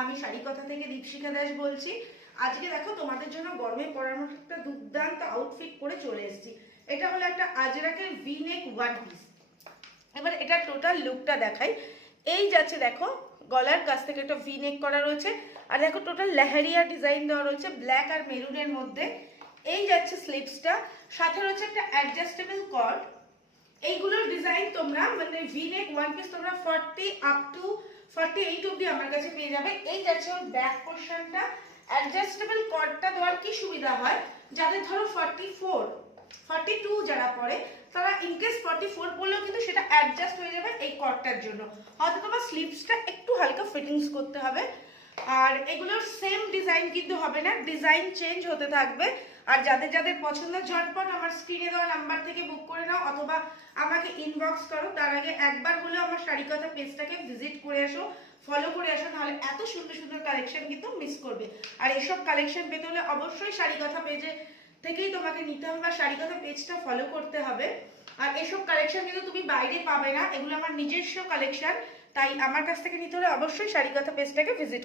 আমি শাড়ি কথা থেকে দীপশিখা দাস বলছি। আজকে দেখো তোমাদের জন্য গরমে পরার মতো একটা দুর্দান্ত আউটফিট পরে চলে এসেছি। এটা হলো একটা আজরাকের ভি নেক ওয়ান পিস। এবার এটা টোটাল লুকটা দেখাই। এই যাচ্ছে দেখো, গলার কাছ থেকে একটা ভি নেক করা রয়েছে, আর দেখো টোটাল লেহেরিয়া ডিজাইন দেওয়া রয়েছে ব্ল্যাক আর মেরুনের মধ্যে। এই যাচ্ছে স্লিভসটা, সাথে রয়েছে একটা অ্যাডজাস্টেবল কর্ড। এইগুলোর ডিজাইন তোমরা মানে ভি নেক ওয়ান পিস তোমরা 40 আপ টু 48 অবধি আমার কাছে পেয়ে যাবে। এই যাচ্ছে ওর ব্যাক পোর্শনটা। অ্যাডজাস্টেবল কর্ডটা দেওয়ার কি সুবিধা হয়, যাদের ধরো 44 42 যারা পরে, তারা ইনকেস 44 পরলেও কিন্তু সেটা অ্যাডজাস্ট হয়ে যাবে এই কর্ডটার জন্য। হয়তো তোমার স্লিভসটা একটু হালকা ফিটিংস করতে হবে। আর এগুলোর সেম ডিজাইন কিন্তু হবে না, ডিজাইন চেঞ্জ হতে থাকবে। আর যাদের যাদের পছন্দ ঝটপট আমার স্ক্রিনে দেওয়া নাম্বার থেকে বুক করে নাও, অথবা আমাকে ইনবক্স করো। তার আগে একবার হলেও আমার শাড়ি কথা পেজটাকে ভিজিট করে আসো, ফলো করে আসো, নাহলে এত সুন্দর সুন্দর কালেকশন কিন্তু মিস করবে। আর এসব কালেকশন পেতে হলে অবশ্যই শাড়ি কথা পেজে থেকেই তোমাকে নিতে হবে বা শাড়ি কথা পেজটা ফলো করতে হবে। আর এসব কালেকশন কিন্তু তুমি বাইরে পাবে না, এগুলো আমার নিজস্ব কালেকশন, তাই আমার কাছ থেকে নিতে হলে অবশ্যই শাড়ি কথা পেজটাকে ভিজিট